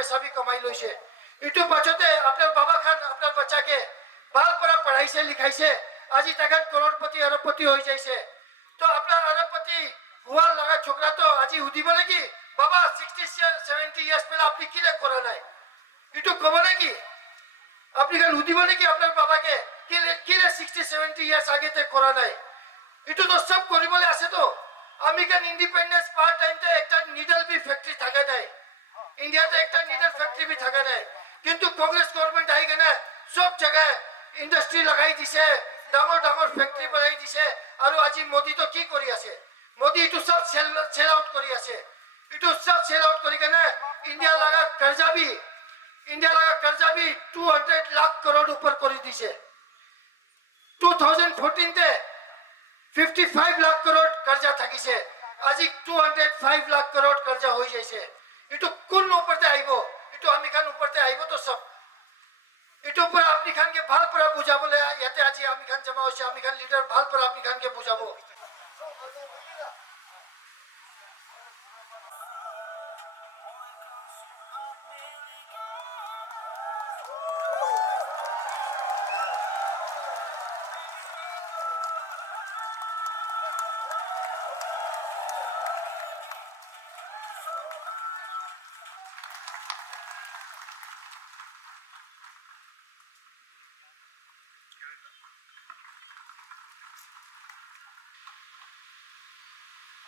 पैसा भी कमाई लैसे इटू पाछते आपनार बाबा खान आपनार बच्चा के बाल परा पढ़ाइसे लिखाइसे আজি तक करोड़पति अरबपति हो जाइसे तो आपनार अरबपति हुआ लगा छोकरा तो আজি उदिब नेকি बाबा 60-70 ইয়ার্স पहले आपनि किले करा नाई इटू कब नेকি आपनि गान उदिब नेকি आपनार बाबा के किले 60-70 ইয়ার্স आगे ते करा नाई इटू तो सब करिबले आछे तो আমেরিকান ইন্ডিপেন্ডেন্স পাওয়ার টাইমতে একটা নিডল বি ফ্যাক্টরি থাকে নাই ইন্ডিয়াতে একটা নিডল ফ্যাক্টরি বি থাকে নাই কিন্তু কংগ্রেস গভর্নমেন্ট আই গনে সব জায়গায় ইন্ডাস্ট্রি লাগাই দিছে ডাঙর ডাঙর ফ্যাক্টরি বানাই দিছে আর আজি মোদি তো কি করি আছে মোদি ইটু সব সেল আউট করি আছে ইটু সব সেল আউট করি গনে ইন্ডিয়া লাগা कर्जा भी 200 लाख करोड़ ऊपर कर दिसे 2014 ते 55 लाख करोड़ कर्जा থাকিছে আজি 205 लाख करोड़ कर्जा हो जाइছে इटो কোন উপরতে আইবো इटो আমি খান উপরতে আইবো তো সব इटो पर আপনি খান के ভাল পরা বুঝাবলে ইয়াতে আজি আমি খান জমা হইছে আমি খান লিডার ভাল পরা আপনি খান के বুঝাবো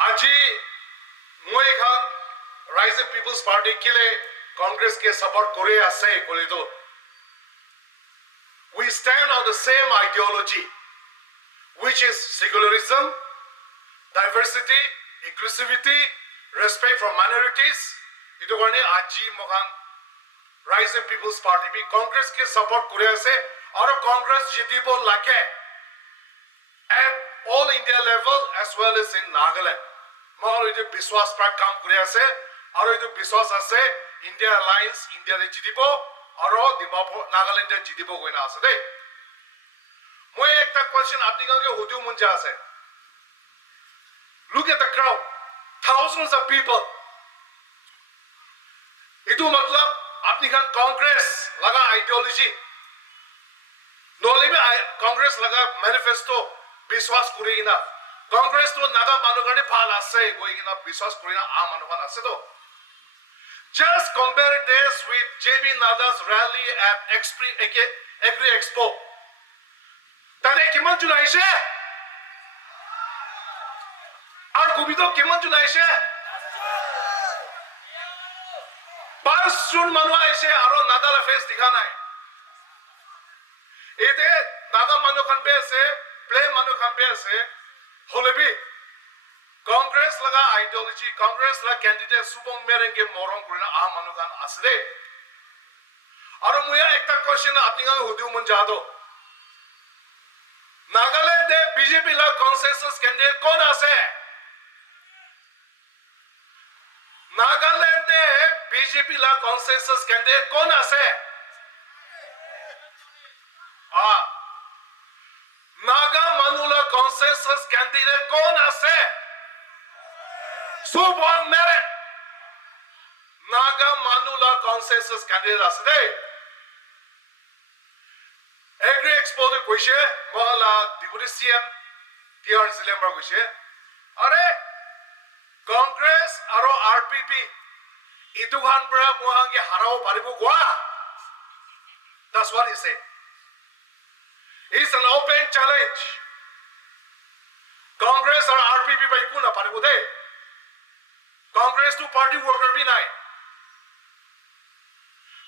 আজি মই খান রাইজিং পিপলস পার্টি কেলে কংগ্রেস के सपोर्ट करे আছে কলি তো we stand on the same ideology which is secularism diversity inclusivity respect for minorities इतो करने আজি মহান রাইজিং পিপলস পার্টি भी कांग्रेस के सपोर्ट करे আছে और कांग्रेस জিতিব লাগে at all India level as well as in Nagaland मगर ये विश्वास पर काम करे আছে और ये विश्वास আছে इंडिया अलायंस इंडिया रे जितिबो और दिमापुर नागालैंड रे जितिबो गइना আছে दे মই একটা কোশ্চেন আপনি কাকে হুদিও মঞ্জা আছে look at the crowd thousands of people इतो मतलब আপনি खान कांग्रेस लगा आइडियोलॉजी नोले में कांग्रेस लगा मैनिफेस्टो विश्वास करेगिना कांग्रेस तो नागा मानुगाने फाल आसे गोइगिना विश्वास करेना आ मानुगान आसे तो just compare this with JB Nada's rally at Agri Expo तारे किमान जुलाइसे और कुबितो किमान जुलाइसे 5 जून मनवा ऐसे आरो नागा फेस दिखाना है एते नागा मानु खान पे से प्ले मानु खान पे से होले भी कांग्रेस लगा आइडियोलॉजी कांग्रेस लगा कैंडिडेट सुबंग मेरेंग के मोरंग कुरिना आ मानु खान असले और मुया एकटा क्वेश्चन आपनी का हुदिउ मन जादो नागालैंड दे बीजेपी ला कंसेंसस कैंडिडेट कौन आसे नागालैंड दे बीजेपी ला कंसेंसस कैंडिडेट कौन आसे नागा मानुला कंसेंसस कैंडिडेट कौन आसे सुबंग मेरेन नागा मानुला कंसेंसस कैंडिडेट आसे दे एग्री एक्सपो दे कोइसे मला डिप्टी सीएम टीआर जिलेम्बर कोइसे अरे कांग्रेस और आरपीपी इतु खान पर मुहांगे हराव पारिबो Goa that's what he said it's an open challenge Congress और आरपीपी भाई को ना पारिबो दे कांग्रेस तो पार्टी वर्कर भी नहीं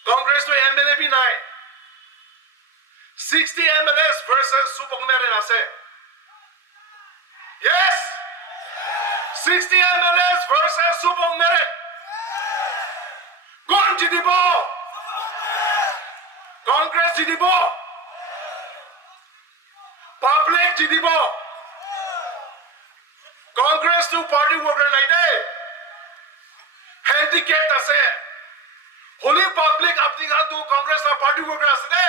कांग्रेस तो एमएलए भी नहीं 60 MLAs versus Subong Merin ase yes 60 MLAs versus Subong Merin कौन जितिबो कांग्रेस जितिबो पब्लिक जितिबो कांग्रेस तो पार्टी वर्कर नहीं दे हैंडीकैप আছে होली पब्लिक अपनी गान तो कांग्रेस का पार्टी वर्कर আছে दे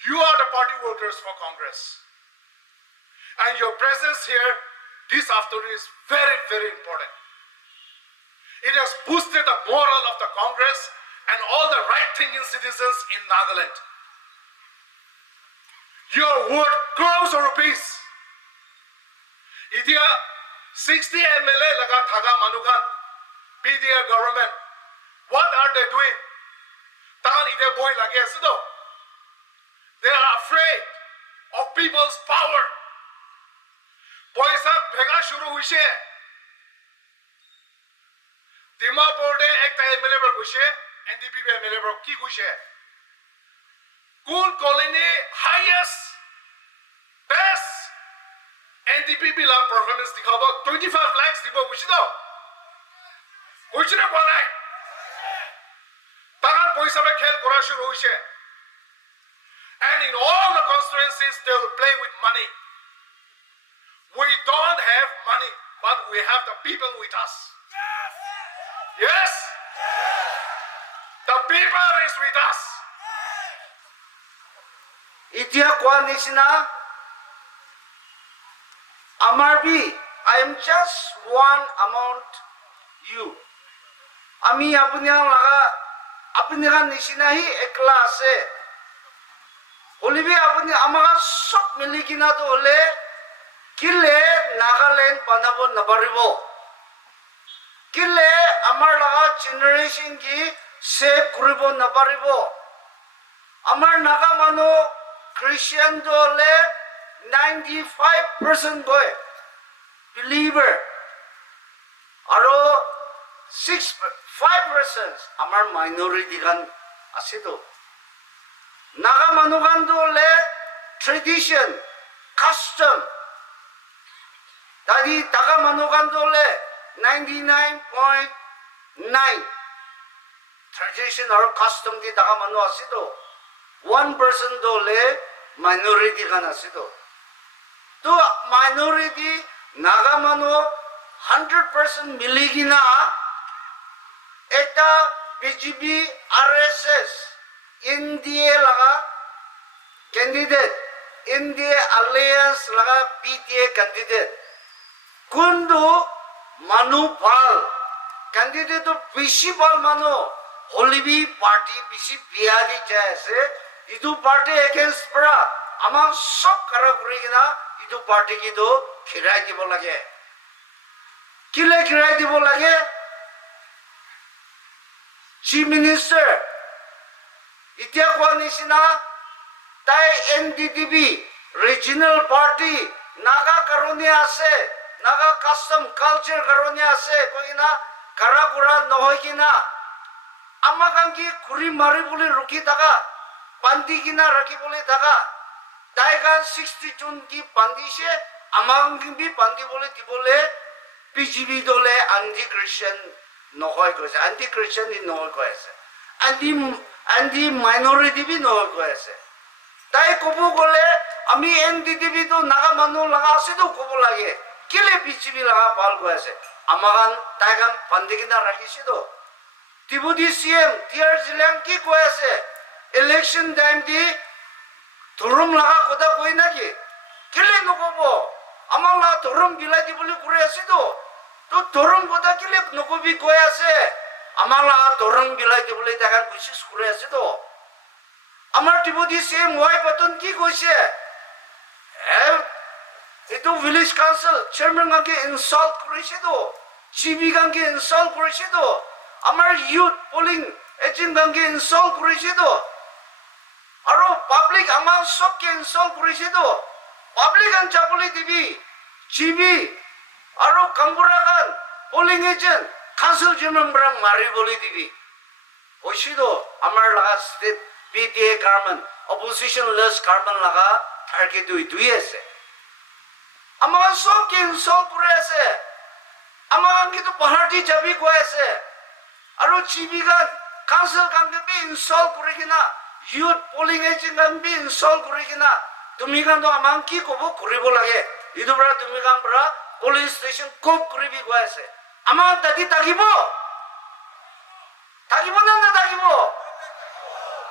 You are the party workers for Congress. And your presence here this afternoon is very, very important. It has boosted the moral of the Congress and all the right-thinking citizens in Nagaland. You are worth crores of rupees. Idia 60 MLA laga thaga manukan PDR government. What are they doing? Tagan ide boy lagi asido. They are afraid of people's power. Paisa bhega shuru huise. Dimapur de ekta MLA bar huise, NDP MLA bar ki huise. Kun colony highest, best NDP bila performance dikhaba 25 lakhs dibo huise do. Huise na banai. Tagan paisa be khel kora shuru huise. And in all the constituencies, they will play with money. We don't have money, but we have the people with us. Yes? The people is with us. Itia kwa nisina Amarbi, I am just one among you. Ami apunyang laga apunyang nisina hi ekla ase. Olibi apuni amaga sok milikina to ole kille Nagaland panabo nabaribo. Kille amar laga generation ki save kuribo nabaribo. Amar naga mano Christian to ole 95% boy believer. Aro 5% amar minority kan asido. Naga manukan dole tradition, custom. Tadi Naga manukan dole 99.9 tradition or custom di Naga manu asido. 1% dole minority kan asido. To minority Naga manu 100% miligina eta BJP RSS India laga candidate, India Alliance laga PTA candidate. Kundu Manu Pal candidate to Bishi Pal Manu Holibi party Bishi Biadi Jase Idu party against Pra Among Sok Karakurigina Idu party Kido Kirai Dibolage Kile Kirai Dibolage Chief Minister Itia kwa nisina tai NDTV regional party Naga karone ase Naga custom culture karone ase koina karakura nohoi kina amakan ki kuri mari boli ruki taka pandi kina raki boli taka tai kan 60 June ki pandi se amakan ki bi pandi boli dibole PGB dole anti Christian nohoi koise anti Christian ni nohoi koise anti minority bi nohoi koise tai kobo gole ami NDTV to naga manu laga ase to kobo lage kile PGB laga pal koise amakan tai kan pandi kina raki se to Tibudi CM tiar jilang ki koise election time di thurum laga koda koi na ki kile no kobo amala thurum bilai di boli kure ase to thurum koda kile no kobi koi ase amala thurum bilai di boli takan kusis kure ase to amar Tibudi CM wai patun ki koise itu village council chairman ganke insult korise to chibi ganke insult korise to amar youth polling agent ganke insult korise to aro public amar sobke insult korise to public an chapoli dibi chibi aro kambura kan polling agent council chairman brang mari boli dibi oisido amar laga state PTA government opposition less government laga target dui ase amagan sobke insult kore ase amagan kitu party jabi koi ase aro chibi gan council kan bi insult kore kina youth polling agent kan bi insult kore kina tumi kan to amang ki kobo koribo lage idu bra tumi kan bra police station kop koribi koi ase amagan tadi tagibo na tagibo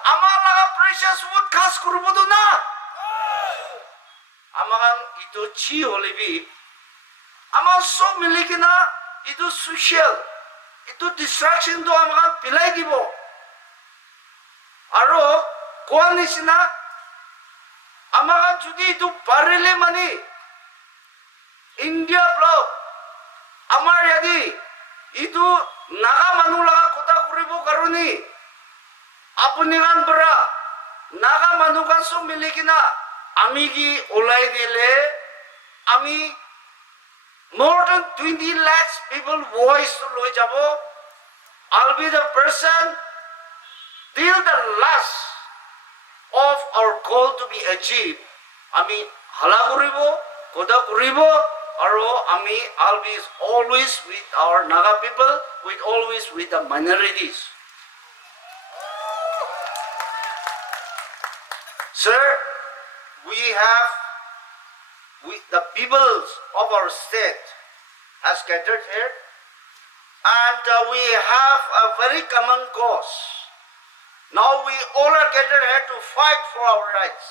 amar laga precious wood khas kurubodo na amagan itu chi holibi amar so milikina itu social itu distraction to amakan pilai dibo. Aro koa nisina amakan judi itu parile mani India blog amar yadi itu naga manulaga kota kuribo karuni apuni kan bera naga manukan so milikina amigi olai dile ami more than 20 lakhs people voice to loi jabo. I'll be the person till the last of our goal to be achieved. Ami hala kuribo, koda kuribo, aro ami I'll be always with our Naga people, with always with the minorities. Sir, the peoples of our state has gathered here, and we have a very common cause. Now we all are gathered here to fight for our rights.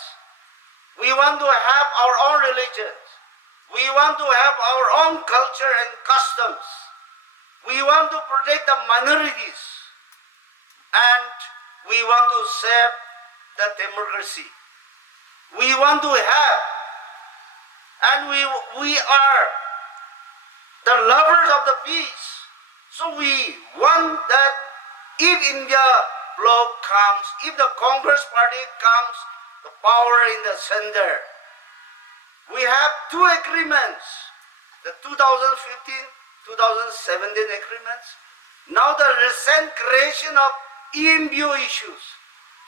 We want to have our own religions. We want to have our own culture and customs. We want to protect the minorities. And we want to save the democracy. We want to have, and we are the lovers of the peace. So we want that if India bloc comes, if the Congress party comes, the power in the center. We have two agreements, the 2015-2017 agreements, now the recent creation of EMBO issues.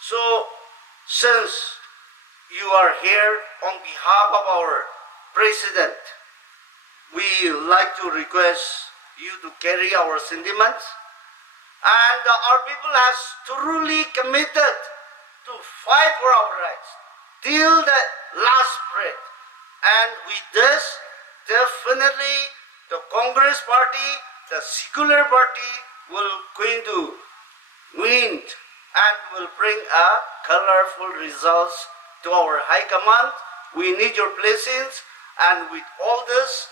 So since you are here on behalf of our president, we like to request you to carry our sentiments. And our people has truly committed to fight for our rights till the last breath. And with this, definitely the Congress party, the secular party will going to win and will bring a colorful results to our high command. We need your blessings, and with all this,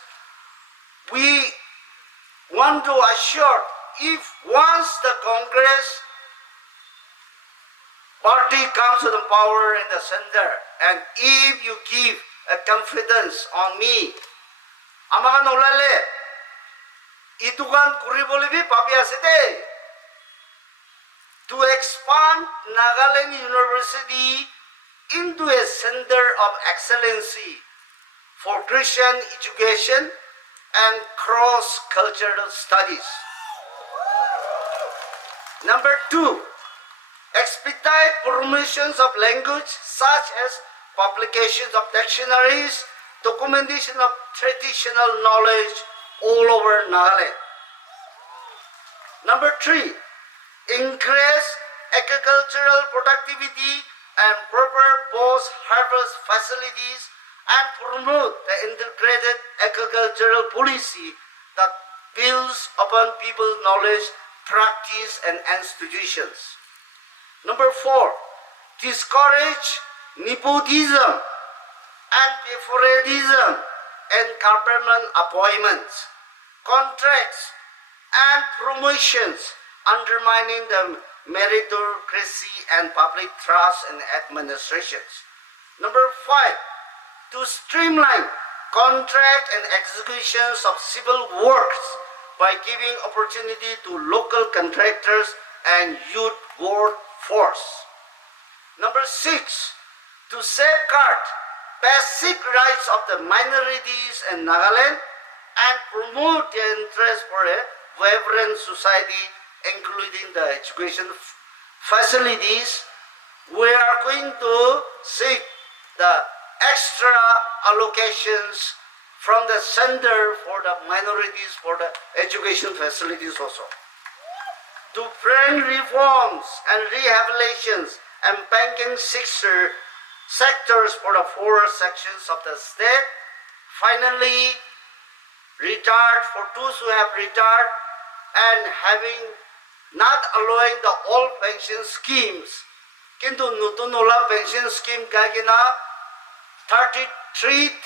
we want to assure if once the Congress party comes to the power in the center, and if you give a confidence on me, amakan olale, itukan kuribolibi pabiasete to expand Nagaland University into a center of excellency for Christian education and cross-cultural studies. Number 2, expedite promotions of language such as publications of dictionaries, documentation of traditional knowledge all over Nagaland. Number 3, increase agricultural productivity and proper post-harvest facilities and promote the integrated agricultural policy that builds upon people's knowledge, practice, and institutions. Number 4, discourage nepotism and favoritism and government appointments, contracts, and promotions undermining the meritocracy and public trust in administrations. Number 5, to streamline contract and executions of civil works by giving opportunity to local contractors and youth workforce. Number 6, to safeguard basic rights of the minorities in Nagaland and promote their interest for a vibrant society, including the education facilities. We are going to seek the extra allocations from the center for the minorities for the education facilities also. To bring reforms and rehabilitations and banking sectors for the 4 sections of the state. Finally, retired for those who have retired and having not allowing the old pension schemes. Kintu nutun ola pension scheme kagina 33,000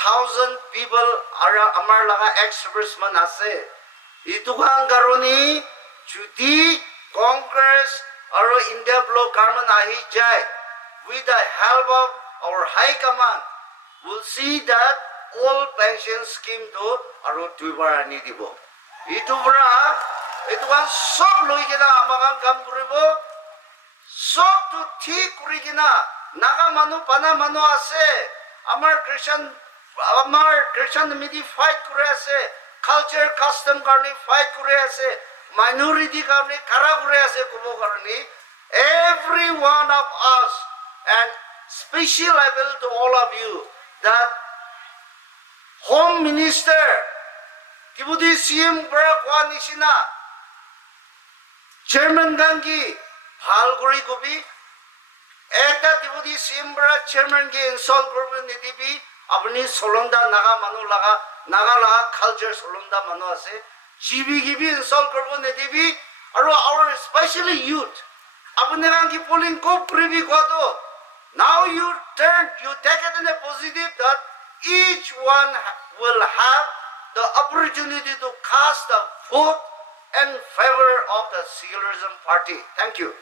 people are amar laga ex-servicemen ase. Itu kan karoni Judi Congress or India Bloc government ahi jai, with the help of our High Command, will see that all pension scheme do aro duibar ani dibo. Itu bra, itu kan sob loi kena amakan kam koribo, sob tu thik kori kena naga manu pana manu ase, amar Christian midi fight kore ase, culture custom karni fight kore ase, minority karni kara kore ase kubo karni. Every one of us, and special appeal to all of you, that Home Minister, Deputy CM Kwa Nishina, Chairman Gangi, Halgori Gobi, Ekta Deputy CM Chairman Gi install Gobi Nidibi, Abni Solonda Naga Manu Laga, Naga Laga culture Solonda Manu Ase, GB Gibi install Gobi Nidibi, our especially youth. Abnerangi polling ko privi koto. Now you take it in a positive that each one will have the opportunity to cast a vote in favor of the secularism party. Thank you.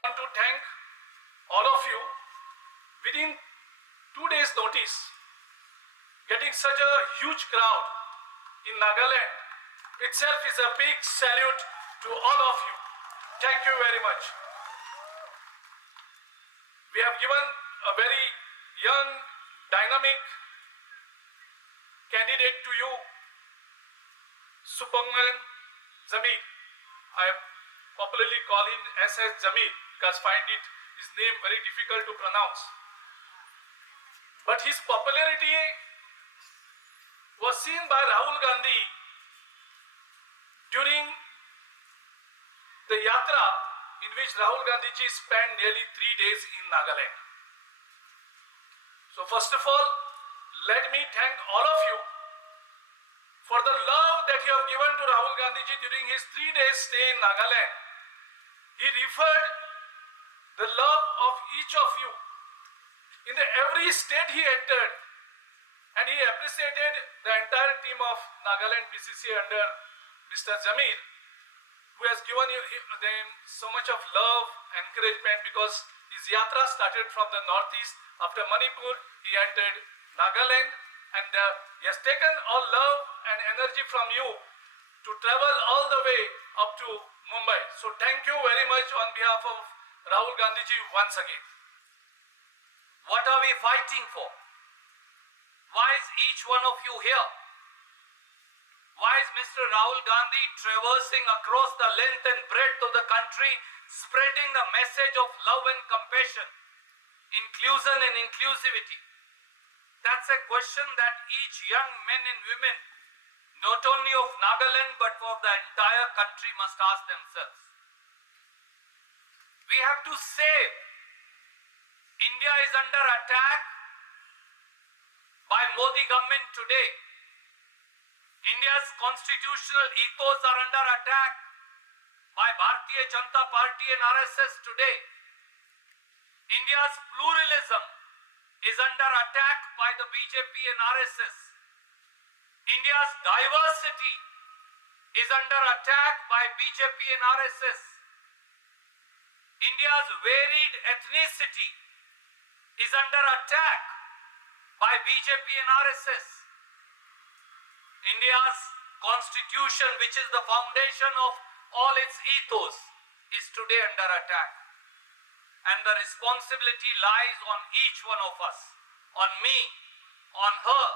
I want to thank all of you. Within 2 days' notice, getting such a huge crowd in Nagaland itself is a big salute to all of you. Thank you very much. We have given a very young, dynamic candidate to you, Supangan Zamir. I popularly call him SS Zamir because find it his name very difficult to pronounce. But his popularity was seen by Rahul Gandhi during the yatra in which Rahul Gandhi ji spent nearly 3 days in Nagaland. So first of all, let me thank all of you for the love that you have given to Rahul Gandhi ji during his 3 days stay in Nagaland. He referred the love of each of you in every state he entered, and he appreciated the entire team of Nagaland PCC under Mr. Zamir, who has given them so much of love, encouragement, because his yatra started from the northeast. After Manipur, he entered Nagaland, and he has taken all love and energy from you to travel all the way up to Mumbai. So thank you very much on behalf of Rahul Gandhi ji once again. What are we fighting for? Why is each one of you here? Why is Mr. Rahul Gandhi traversing across the length and breadth of the country, spreading the message of love and compassion, inclusion and inclusivity? That's a question that each young men and women, not only of Nagaland but of the entire country, must ask themselves. We have to say India is under attack by Modi government today. India's constitutional ethos are under attack by Bharatiya Janata Party and RSS today. India's pluralism is under attack by the BJP and RSS. India's diversity is under attack by BJP and RSS. India's varied ethnicity is under attack by BJP and RSS. India's constitution, which is the foundation of all its ethos, is today under attack. And the responsibility lies on each one of us, on me, on her,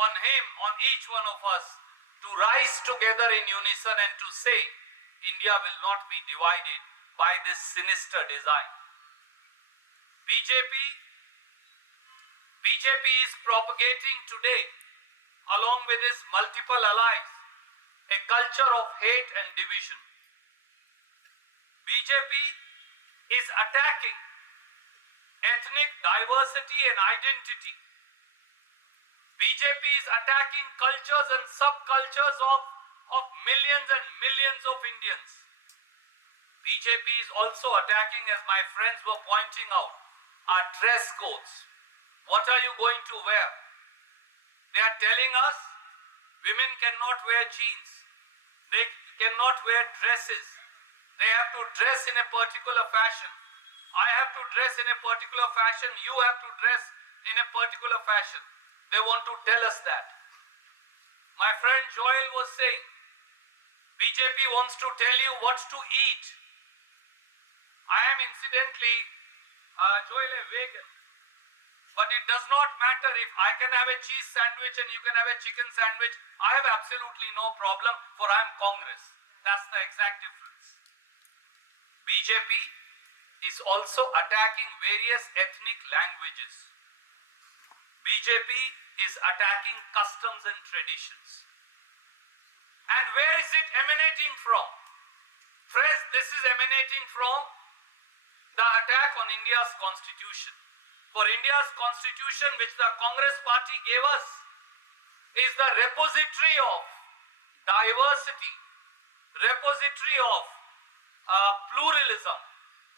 on him, on each one of us, to rise together in unison and to say, India will not be divided by this sinister design. BJP is propagating today, along with its multiple allies, a culture of hate and division. BJP is attacking ethnic diversity and identity. BJP is is attacking cultures and subcultures of millions and millions of Indians. BJP is also attacking, as my friends were pointing out, our dress codes. What are you going to wear? They are telling us women cannot wear jeans. They cannot wear dresses. They have to dress in a particular fashion. I have to dress in a particular fashion. You have to dress in a particular fashion. They want to tell us that. My friend Joel was saying, BJP wants to tell you what to eat. I am incidentally, Joel, a vegan. But it does not matter if I can have a cheese sandwich and you can have a chicken sandwich. I have absolutely no problem, for I am Congress. That's the exact difference. BJP is also attacking various ethnic languages. BJP is attacking customs and traditions. And where is it emanating from? Friends, this is emanating from the attack on India's constitution. For India's constitution, which the Congress party gave us, is the repository of diversity, repository of pluralism,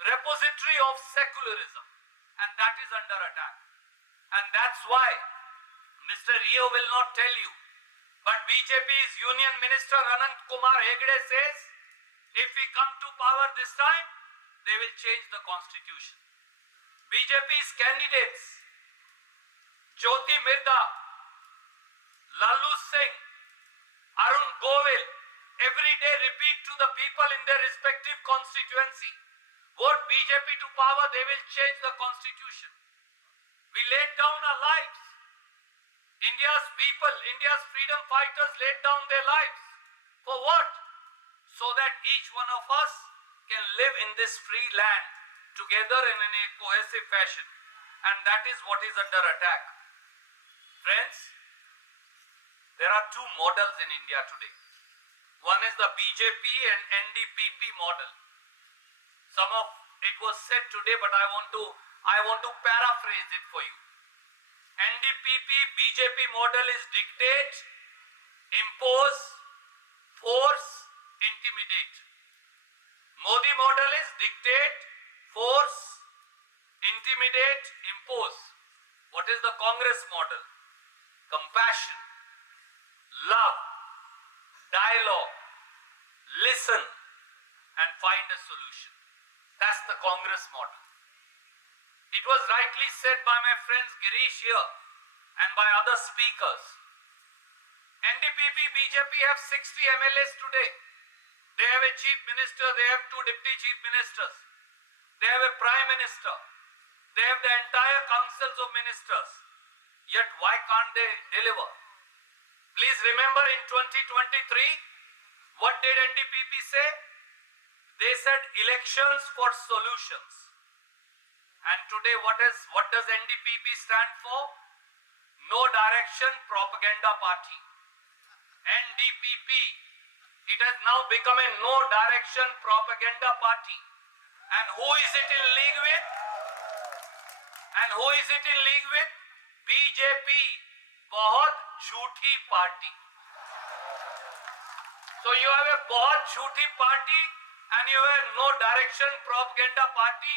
repository of secularism, and that is under attack. And that's why Mr. Rio will not tell you, but BJP's Union Minister Anant Kumar Hegde says, if we come to power this time, they will change the constitution. BJP's candidates, Jyoti Mirda, Lalu Singh, Arun Govil, every day repeat to the people in their respective constituency, vote BJP to power, they will change the constitution. We laid down our lives. India's people, India's freedom fighters laid down their lives. For what? So that each one of us can live in this free land together in a cohesive fashion. And that is what is under attack. Friends, there are two models in India today. One is the BJP and NDPP model. Some of it was said today, but I want to paraphrase it for you. NDPP BJP model is dictate, impose, force, intimidate. Modi model is dictate, force, intimidate, impose. What is the Congress model? Compassion, love, dialogue, listen, and find a solution. That's the Congress model. It was rightly said by my friends Girish here and by other speakers. NDPP, BJP have 60 MLAs today. They have a chief minister, they have two deputy chief ministers. They have a prime minister. They have the entire councils of ministers. Yet why can't they deliver? Please remember, in 2023, what did NDPP say? They said elections for solutions. And today what does NDPP stand for? No Direction Propaganda Party. NDPP. It has now become a No Direction Propaganda Party. And who is it in league with? BJP. बहुत झूठी party. So you have a बहुत झूठी party and you have a No Direction Propaganda Party.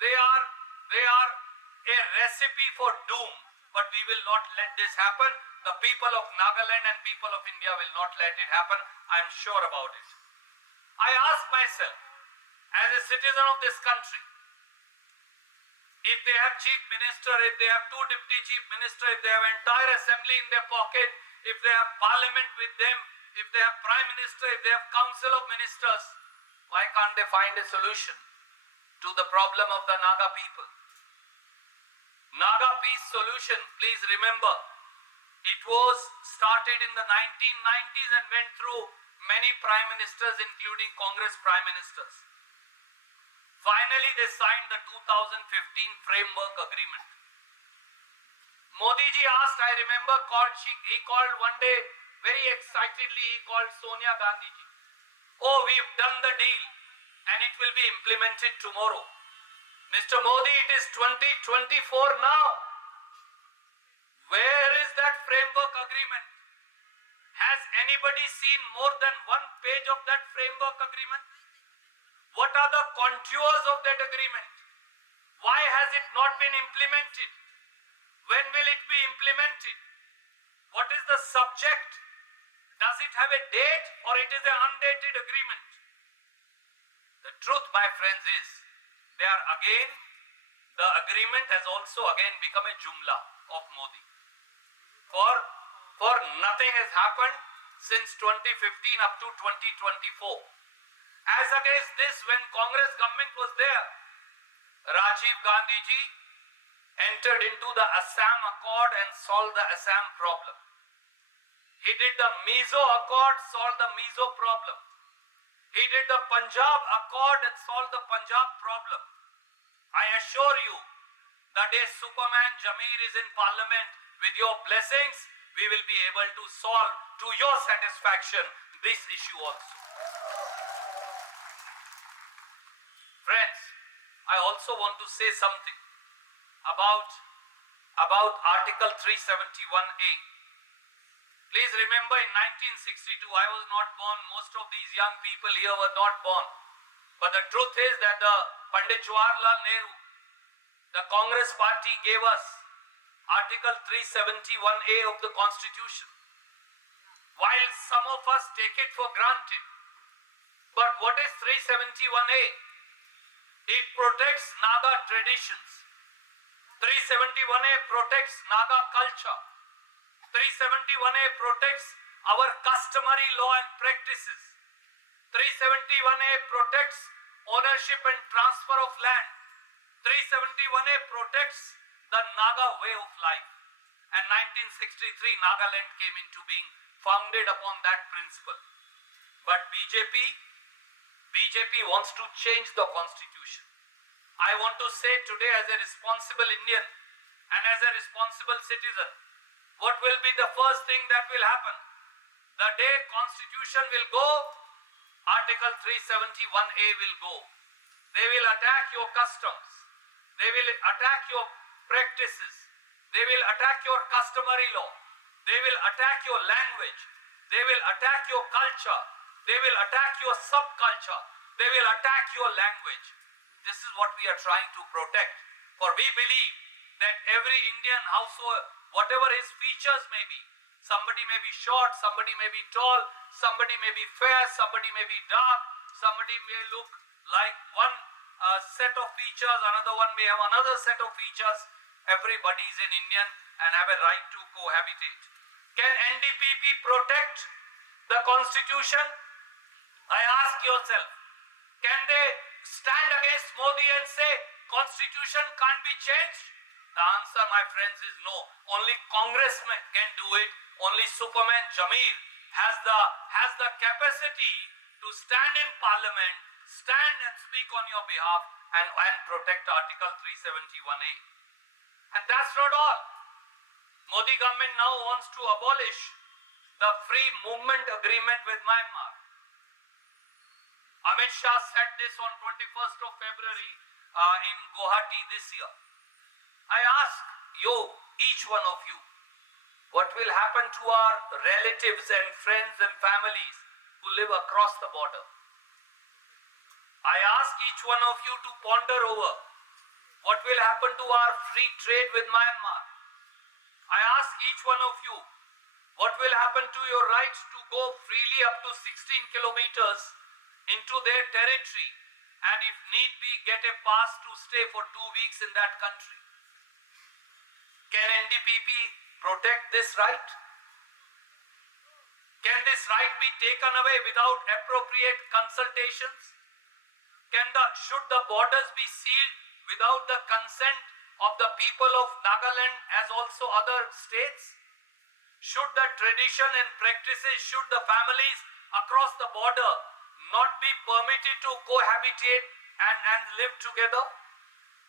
They are a recipe for doom. But we will not let this happen. The people of Nagaland and people of India will not let it happen. I am sure about it. I ask myself, as a citizen of this country, if they have chief minister, if they have two deputy chief minister, if they have entire assembly in their pocket, if they have parliament with them, if they have prime minister, if they have council of ministers, why can't they find a solution to the problem of the Naga people? Naga peace solution, please remember, it was started in the 1990s and went through many prime ministers, including Congress prime ministers. Finally, they signed the 2015 framework agreement. Modi ji asked, I remember, he called one day, very excitedly, he called Sonia Gandhi ji. Oh, we've done the deal and it will be implemented tomorrow. Mr. Modi, it is 2024 now. Where is that framework agreement? agreement. Has anybody seen more than one page of that framework agreement? What are the contours of that agreement? Why has it not been implemented? When will it be implemented? What is the subject? Does it have a date or it is an undated agreement? The truth, my friends, is the agreement has also again become a jumla of Modi. For nothing has happened since 2015 up to 2024. As against this, when Congress government was there, Rajiv Gandhi ji entered into the Assam Accord and solved the Assam problem. He did the Mizo Accord, solved the Mizo problem. He did the Punjab Accord and solved the Punjab problem. I assure you, the day Superman Jamir is in Parliament, with your blessings, we will be able to solve to your satisfaction this issue also. Friends, I also want to say something about Article 371A. Please remember, in 1962, I was not born, most of these young people here were not born. But the truth is that the Pandit Jawaharlal Nehru, the Congress party gave us Article 371A of the Constitution. While some of us take it for granted. But what is 371A? It protects Naga traditions. 371A protects Naga culture. 371A protects our customary law and practices. 371A protects ownership and transfer of land. 371A protects the Naga way of life. And 1963 Nagaland came into being, founded upon that principle. But BJP wants to change the constitution. I want to say today, as a responsible Indian and as a responsible citizen, what will be the first thing that will happen? The day constitution will go, Article 371A will go. They will attack your customs. They will attack your practices. They will attack your customary law. They will attack your language. They will attack your culture. They will attack your subculture. They will attack your language. This is what we are trying to protect. For we believe that every Indian household, whatever his features may be, somebody may be short, somebody may be tall, somebody may be fair, somebody may be dark, somebody may look like one set of features, another one may have another set of features. Everybody is an Indian and have a right to cohabitate. Can NDPP protect the constitution? I ask yourself, can they stand against Modi and say constitution can't be changed? The answer, my friends, is no. Only Congress can do it. Only Superman Jamir has the capacity to stand in Parliament, stand and speak on your behalf and protect Article 371A. And that's not all. Modi government now wants to abolish the free movement agreement with Myanmar. Amit Shah said this on 21st of February in Guwahati this year. I ask you, each one of you, what will happen to our relatives and friends and families who live across the border? I ask each one of you to ponder over what will happen to our free trade with Myanmar. I ask each one of you, what will happen to your right to go freely up to 16 kilometers into their territory and if need be get a pass to stay for 2 weeks in that country? Can NDPP protect this right? Can this right be taken away without appropriate consultations? Should the borders be sealed without the consent of the people of Nagaland as also other states? Should the tradition and practices, should the families across the border not be permitted to cohabitate and live together?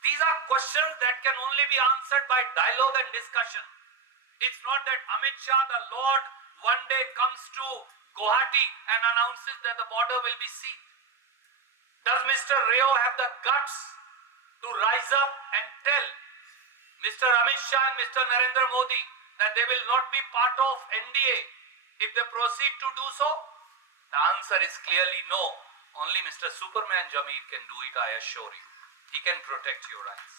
These are questions that can only be answered by dialogue and discussion. It's not that Amit Shah, the Lord, one day comes to Guwahati and announces that the border will be sealed. Does Mr. Rio have the guts to rise up and tell Mr. Amit Shah and Mr. Narendra Modi that they will not be part of NDA if they proceed to do so? The answer is clearly no. Only Mr. Superman Jameel can do it, I assure you. He can protect your rights.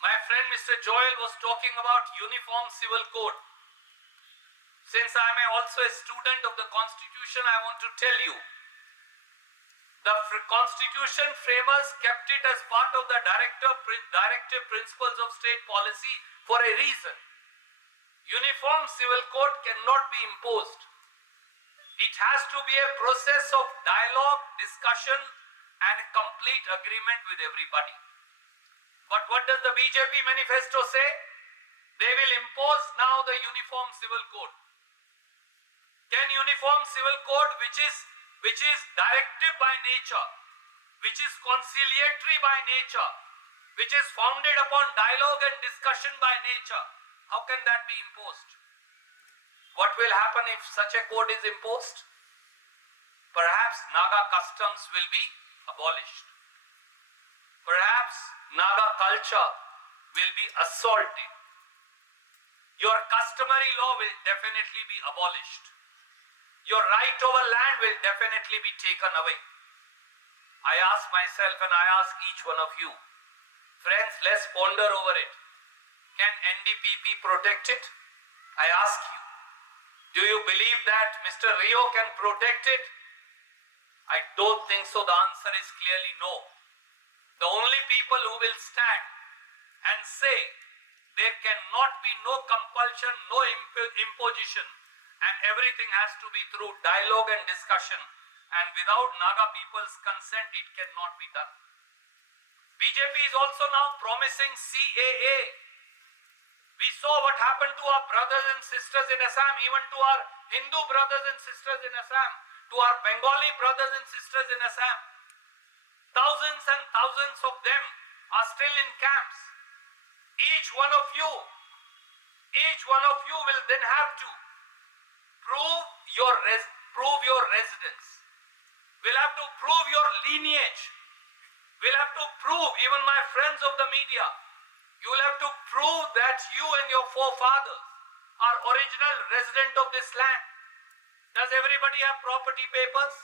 My friend Mr. Joel was talking about Uniform Civil Code. Since I am also a student of the Constitution, I want to tell you, the Constitution framers kept it as part of the directive principles of state policy for a reason. Uniform Civil Code cannot be imposed. It has to be a process of dialogue, discussion, and a complete agreement with everybody. But what does the BJP manifesto say? They will impose now the Uniform Civil Code. Can Uniform Civil Code, which is directive by nature, which is conciliatory by nature, which is founded upon dialogue and discussion by nature, how can that be imposed? What will happen if such a code is imposed? Perhaps Naga customs will be abolished. Perhaps Naga culture will be assaulted. Your customary law will definitely be abolished. Your right over land will definitely be taken away. I ask myself and I ask each one of you, friends, let's ponder over it. Can NDPP protect it? I ask you, do you believe that Mr. Rio can protect it? I don't think so. The answer is clearly no. The only people who will stand and say there cannot be no compulsion, no imposition, and everything has to be through dialogue and discussion, and without Naga people's consent it cannot be done. BJP is also now promising CAA. We saw what happened to our brothers and sisters in Assam, even to our Hindu brothers and sisters in Assam, to our Bengali brothers and sisters in Assam. Thousands and thousands of them are still in camps. Each one of you will then have to prove your residence. We'll have to prove your lineage. We'll have to prove, even my friends of the media, you will have to prove that you and your forefathers are original resident of this land. Does everybody have property papers?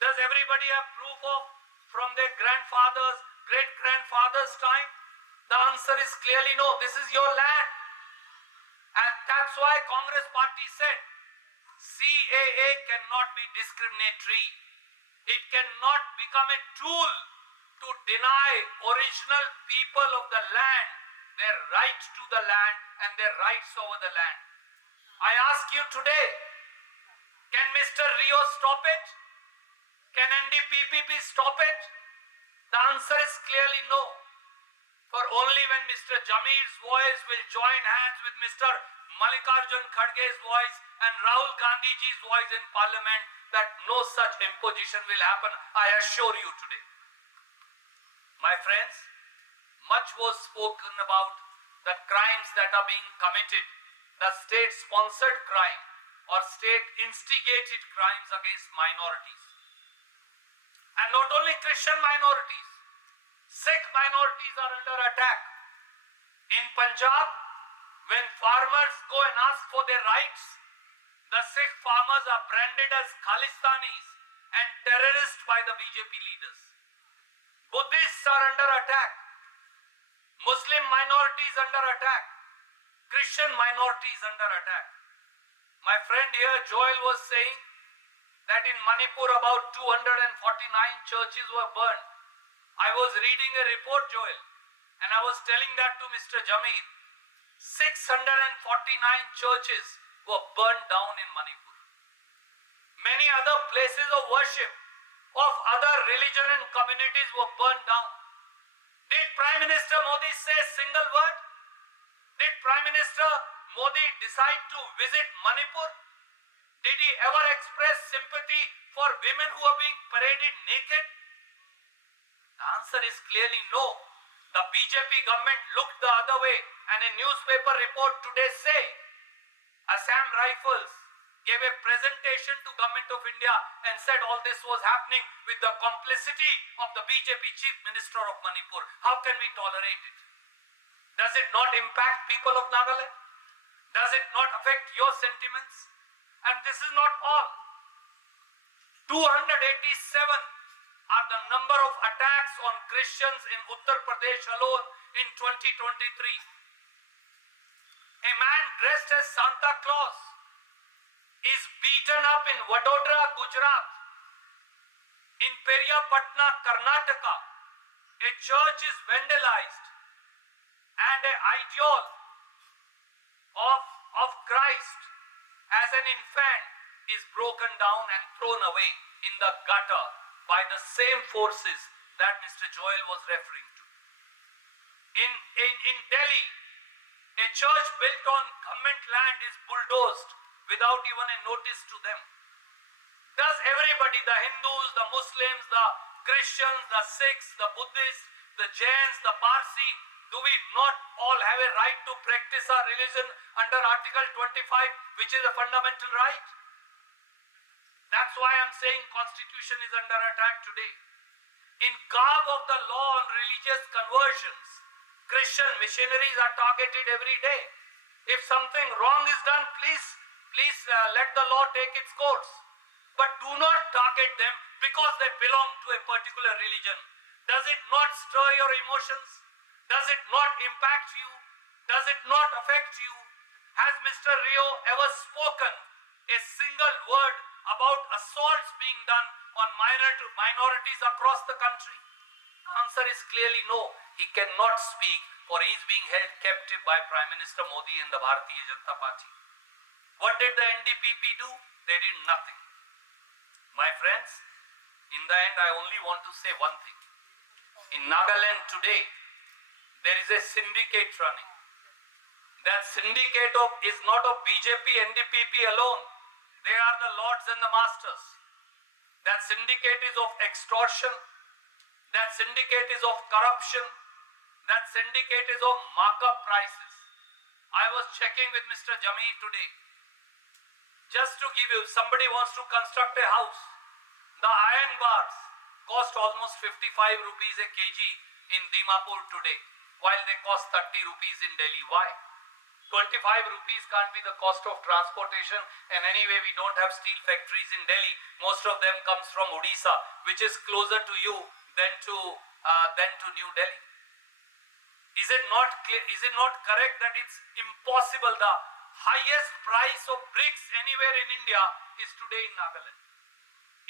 Does everybody have proof of from their grandfathers, great-grandfathers' time? The answer is clearly no. This is your land. And that's why Congress party said CAA cannot be discriminatory. It cannot become a tool to deny original people of the land their right to the land and their rights over the land. I ask you today, can Mr. Rio stop it? Can NDPP stop it? The answer is clearly no. For only when Mr. Jameel's voice will join hands with Mr. Mallikarjun Kharge's voice and Rahul Gandhiji's voice in parliament that no such imposition will happen, I assure you today. My friends, much was spoken about the crimes that are being committed, the state-sponsored crime or state-instigated crimes against minorities. And not only Christian minorities, Sikh minorities are under attack. In Punjab, when farmers go and ask for their rights, the Sikh farmers are branded as Khalistanis and terrorists by the BJP leaders. Buddhists are under attack. Muslim minorities under attack. Christian minorities under attack. My friend here, Joel, was saying that in Manipur about 249 churches were burned. I was reading a report, Joel, and I was telling that to Mr. Jameel. 649 churches were burned down in Manipur. Many other places of worship of other religion and communities were burned down. Did Prime Minister Modi say a single word? Did Prime Minister Modi decide to visit Manipur? Did he ever express sympathy for women who are being paraded naked? The answer is clearly no. The BJP government looked the other way, and a newspaper report today say Assam Rifles gave a presentation to Government of India and said all this was happening with the complicity of the BJP Chief Minister of Manipur. How can we tolerate it? Does it not impact people of Nagaland? Does it not affect your sentiments? And this is not all. 287 are the number of attacks on Christians in Uttar Pradesh alone in 2023. A man dressed as Santa Claus is beaten up in Vadodara, Gujarat. In Periyapatna, Karnataka, a church is vandalized and an ideal of Christ as an infant is broken down and thrown away in the gutter by the same forces that Mr. Joel was referring to. In Delhi, a church built on government land is bulldozed without even a notice to them. Does everybody, the Hindus, the Muslims, the Christians, the Sikhs, the Buddhists, the Jains, the Parsi, do we not all have a right to practice our religion under Article 25, which is a fundamental right? That's why I'm saying Constitution is under attack today. In garb of the law on religious conversions, Christian missionaries are targeted every day. If something wrong is done, please let the law take its course. But do not target them because they belong to a particular religion. Does it not stir your emotions? Does it not impact you? Does it not affect you? Has Mr. Rio ever spoken a single word about assaults being done on minorities across the country? The answer is clearly no. He cannot speak, for he is being held captive by Prime Minister Modi and the Bharatiya Janata Party. What did the NDPP do? They did nothing. My friends, in the end, I only want to say one thing. In Nagaland today, there is a syndicate running. That syndicate is not of BJP, NDPP alone. They are the lords and the masters. That syndicate is of extortion. That syndicate is of corruption. That syndicate is of markup prices. I was checking with Mr. Jameel today. Just to give you, somebody wants to construct a house. The iron bars cost almost 55 rupees a kg in Dimapur today, while they cost 30 rupees in Delhi. Why? 25 rupees can't be the cost of transportation, and anyway we don't have steel factories in Delhi. Most of them comes from Odisha, which is closer to you than to New Delhi. Is it not correct that it's impossible? The highest price of bricks anywhere in India is today in Nagaland.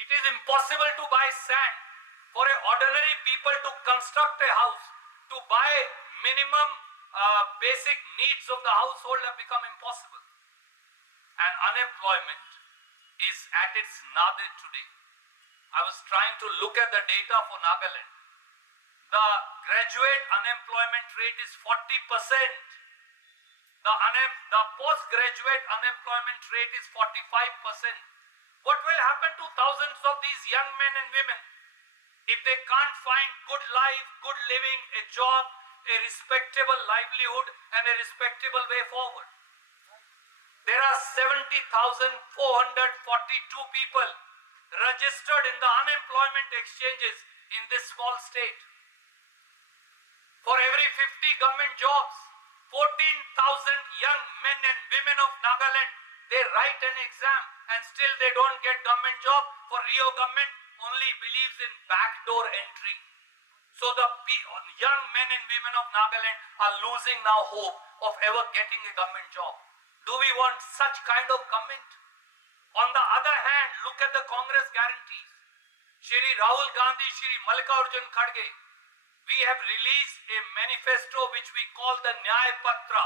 It is impossible to buy sand. For ordinary people to construct a house, to buy minimum basic needs of the household have become impossible. And unemployment is at its nadir today. I was trying to look at the data for Nagaland. The graduate unemployment rate is 40%. The postgraduate unemployment rate is 45%. What will happen to thousands of these young men and women if they can't find good life, good living, a job, a respectable livelihood and a respectable way forward? There are 70,442 people registered in the unemployment exchanges in this small state. For every 50 government jobs, 14,000 young men and women of Nagaland, they write an exam and still they don't get government job. For Rio government only believes in backdoor entry. So the young men and women of Nagaland are losing now hope of ever getting a government job. Do we want such kind of government? On the other hand, look at the Congress guarantees. Shri Rahul Gandhi, Shri Mallikarjun Kharge, we have released a manifesto which we call the Nyay Patra.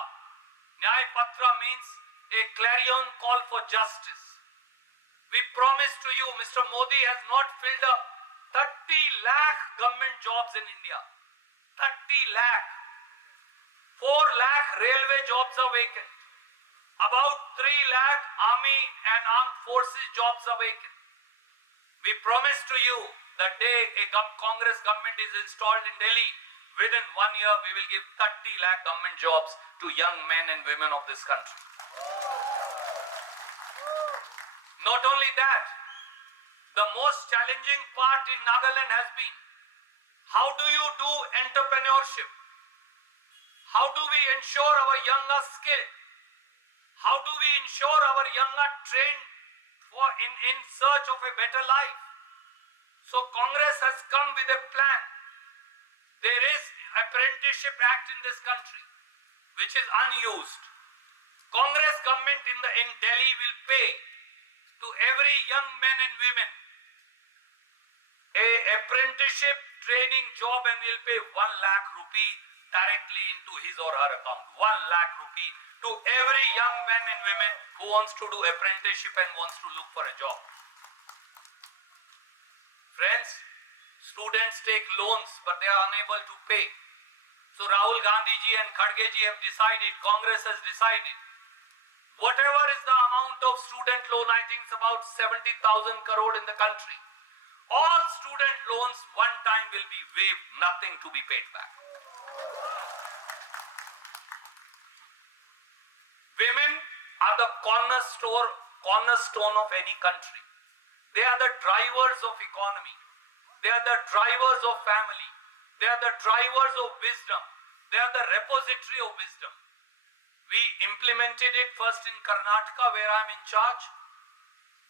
Nyay Patra means a clarion call for justice. We promise to you, Mr. Modi has not filled up 30 lakh government jobs in India. 30 lakh. 4 lakh railway jobs are vacant. About 3 lakh army and armed forces jobs are vacant. We promise to you that day a Congress government is installed in Delhi, within 1 year we will give 30 lakh government jobs to young men and women of this country. Not only that, the most challenging part in Nagaland has been, how do you do entrepreneurship? How do we ensure our young are skilled? How do we ensure our young are trained in search of a better life? So Congress has come with a plan. There is Apprenticeship Act in this country, which is unused. Congress government in Delhi will pay to every young man and women a apprenticeship training job, and will pay 1 lakh rupee directly into his or her account. 1 lakh rupee to every young man and women who wants to do apprenticeship and wants to look for a job. Friends, students take loans but they are unable to pay. So Rahul Gandhi ji and Khadge ji have decided, Congress has decided, whatever is the amount of student loan, I think it's about 70,000 crore in the country. All student loans one time will be waived, nothing to be paid back. Women are the cornerstone of any country. They are the drivers of economy. They are the drivers of family. They are the drivers of wisdom. They are the repository of wisdom. We implemented it first in Karnataka, where I am in charge.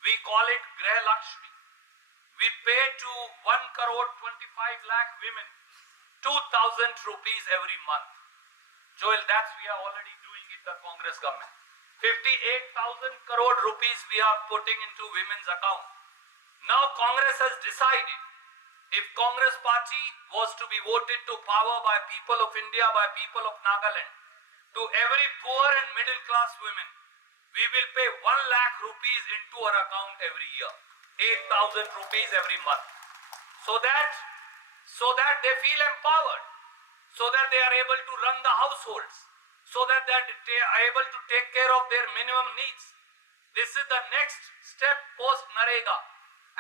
We call it Greh Lakshmi. We pay to 1 crore 25 lakh women 2,000 rupees every month. Joel, that's we are already doing it, the Congress government. 58,000 crore rupees we are putting into women's account. Now Congress has decided, if Congress party was to be voted to power by people of India, by people of Nagaland, to every poor and middle class women, we will pay 1 lakh rupees into our account every year. 8,000 rupees every month. So that they feel empowered, so that they are able to run the households, so that they are able to take care of their minimum needs. This is the next step post Narega,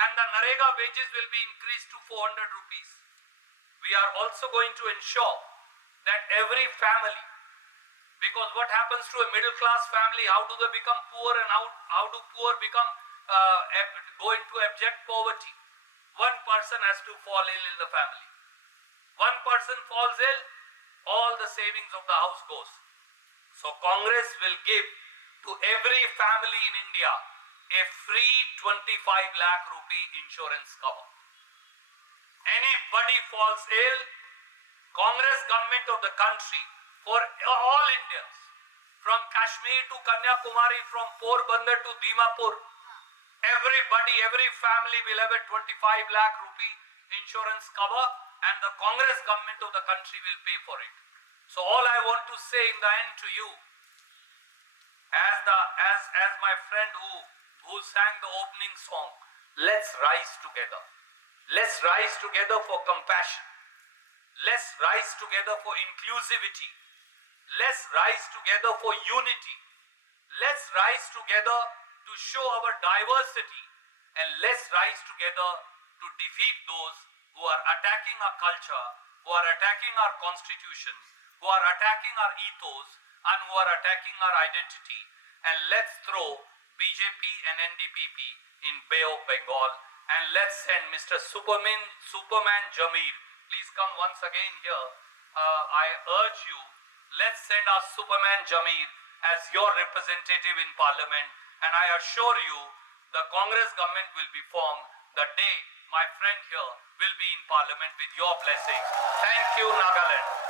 and the Narega wages will be increased to 400 rupees. We are also going to ensure that every family, because what happens to a middle class family, how do they become poor, and how do poor become go into abject poverty? One person has to fall ill in the family. One person falls ill, all the savings of the house goes. So Congress will give to every family in India a free 25 lakh rupee insurance cover. Anybody falls ill, Congress government of the country, for all Indians, from Kashmir to Kanyakumari, from Porbandar to Dimapur, everybody, every family will have a 25 lakh rupee insurance cover, and the Congress government of the country will pay for it. So all I want to say in the end to you, as my friend who sang the opening song, let's rise together. Let's rise together for compassion. Let's rise together for inclusivity. Let's rise together for unity. Let's rise together to show our diversity, and let's rise together to defeat those who are attacking our culture, who are attacking our constitution, who are attacking our ethos, and who are attacking our identity. And let's throw BJP and NDPP in Bay of Bengal, and let's send Mr. Superman Jameel. Please come once again here. I urge you, let's send our Superman Jameel as your representative in Parliament, and I assure you the Congress government will be formed the day my friend here will be in Parliament with your blessing. Thank you, Nagaland.